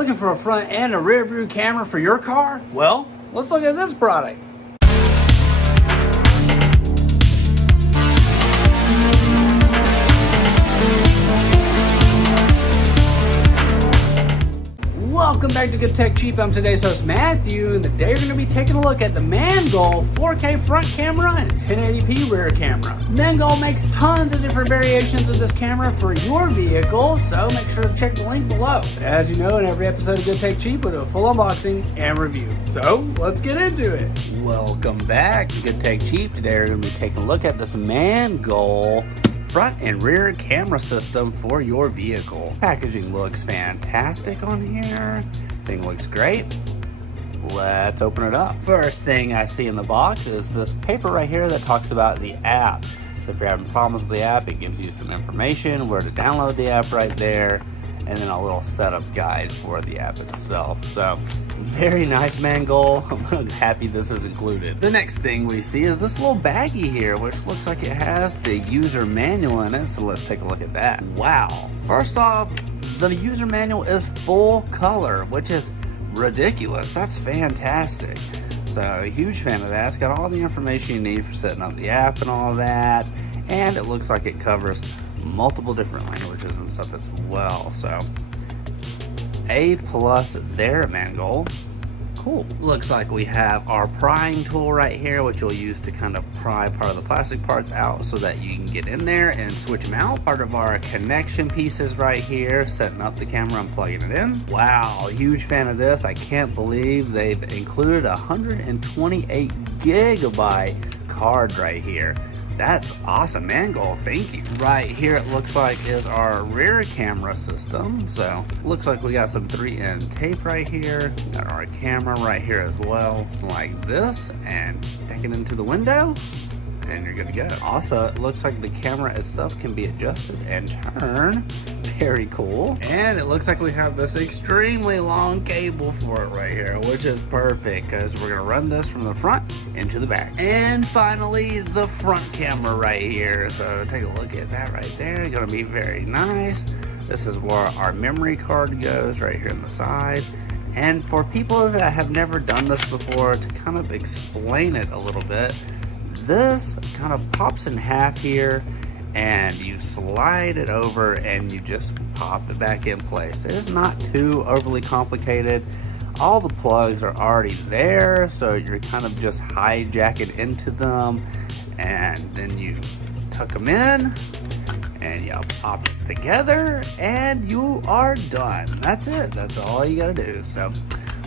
Looking for a front and a rear view camera for your car? Well, let's look at this product. Welcome back to Good Tech Cheap. I'm today's host Matthew, and today we're going to be taking a look at the Mangoal 4K front camera and 1080p rear camera. Mangoal makes tons of different variations of this camera for your vehicle, so make sure to check the link below. As you know, in every episode of Good Tech Cheap, we'll do a full unboxing and review. So let's get into it. Welcome back to Good Tech Cheap. Today we're going to be taking a look at this Mangoal front and rear camera system for your vehicle. Packaging looks fantastic on here. Thing looks great. Let's open it up. First thing I see in the box is this paper right here that talks about the app. So if you're having problems with the app, it gives you some information where to download the app right there, and then a little setup guide for the app itself. So very nice, Mangoal. I'm happy this is included. The next thing we see is this little baggie here, which looks like it has the user manual in it. So let's take a look at that. Wow. First off, the user manual is full color, which is ridiculous. That's fantastic. So a huge fan of that. It's got all the information you need for setting up the app and all that. And it looks like it covers multiple different languages and stuff as well. So A+ there, Mangoal. Cool. Looks like we have our prying tool right here, which you'll use to kind of pry part of the plastic parts out so that you can get in there and switch them out. Part of our connection pieces right here, setting up the camera and plugging it in. Wow, huge fan of this. I can't believe they've included a 128 gigabyte card right here. That's awesome, Mangoal, thank you. Right here it looks like is our rear camera system. So looks like we got some 3N tape right here. Got our camera right here as well, like this, and take it into the window and you're good to go. Also, it looks like the camera itself can be adjusted and turned. Very cool. And it looks like we have this extremely long cable for it right here, which is perfect because we're gonna run this from the front into the back. And finally, the front camera right here. So take a look at that right there. It's gonna be very nice. This is where our memory card goes right here on the side. And for people that have never done this before, to kind of explain it a little bit, this kind of pops in half here, and you slide it over and you just pop it back in place. It is not too overly complicated. All the plugs are already there, so you're kind of just hijacking into them, and then you tuck them in and you pop it together and you are done. That's it. That's all you gotta do. So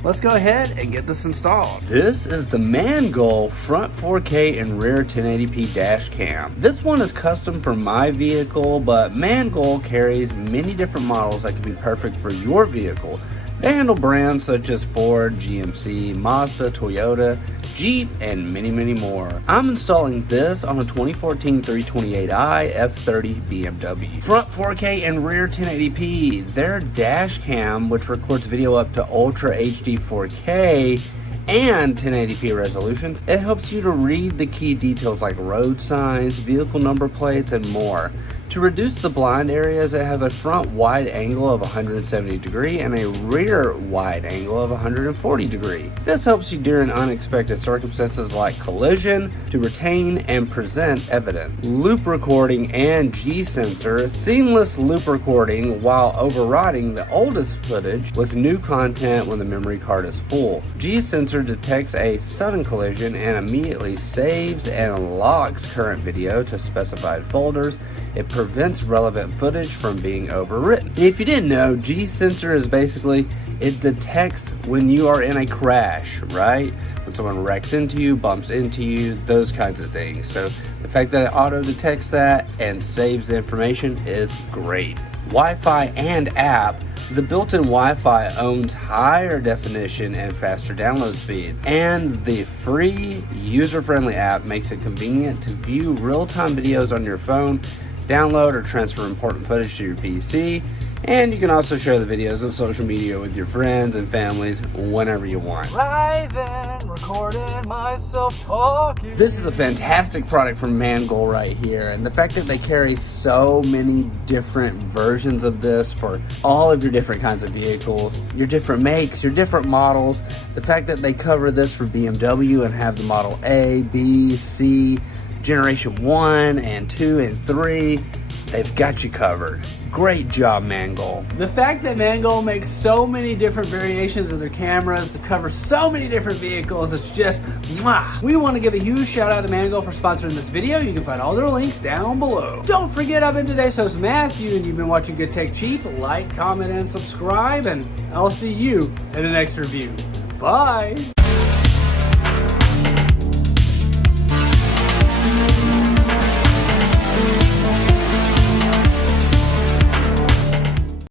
let's go ahead and get this installed. This is the Mangoal front 4K and rear 1080p dash cam. This one is custom for my vehicle, but Mangoal carries many different models that can be perfect for your vehicle. They handle brands such as Ford, GMC, Mazda, Toyota, Jeep, and many, many more. I'm installing this on a 2014 328i F30 BMW. Front 4K and rear 1080p. Their dash cam, which records video up to Ultra HD 4K and 1080p resolution, it helps you to read the key details like road signs, vehicle number plates, and more. To reduce the blind areas, it has a front wide angle of 170 degree and a rear wide angle of 140 degree. This helps you during unexpected circumstances like collision to retain and present evidence. Loop recording and G-sensor, seamless loop recording while overriding the oldest footage with new content when the memory card is full. G-sensor detects a sudden collision and immediately saves and locks current video to specified folders. It prevents relevant footage from being overwritten. If you didn't know, G-sensor is basically, it detects when you are in a crash, right? When someone wrecks into you, bumps into you, those kinds of things. So the fact that it auto detects that and saves the information is great. Wi-Fi and app. The built-in Wi-Fi owns higher definition and faster download speed, and the free user-friendly app makes it convenient to view real-time videos on your phone, download or transfer important footage to your PC, And you can also share the videos on social media with your friends and families whenever you want. Right then, recording myself talking. This is a fantastic product from Mangoal right here, and the fact that they carry so many different versions of this for all of your different kinds of vehicles, your different makes, your different models, the fact that they cover this for BMW and have the model A, B, C, generation 1 and 2 and 3, they've got you covered. Great job, Mangoal. The fact that Mangoal makes so many different variations of their cameras to cover so many different vehicles, it's just mwah. We want to give a huge shout out to Mangoal for sponsoring this video. You can find all their links down below. Don't forget, I've been today's host, Matthew, and you've been watching Good Tech Cheap. Like, comment, and subscribe, and I'll see you in the next review. Bye.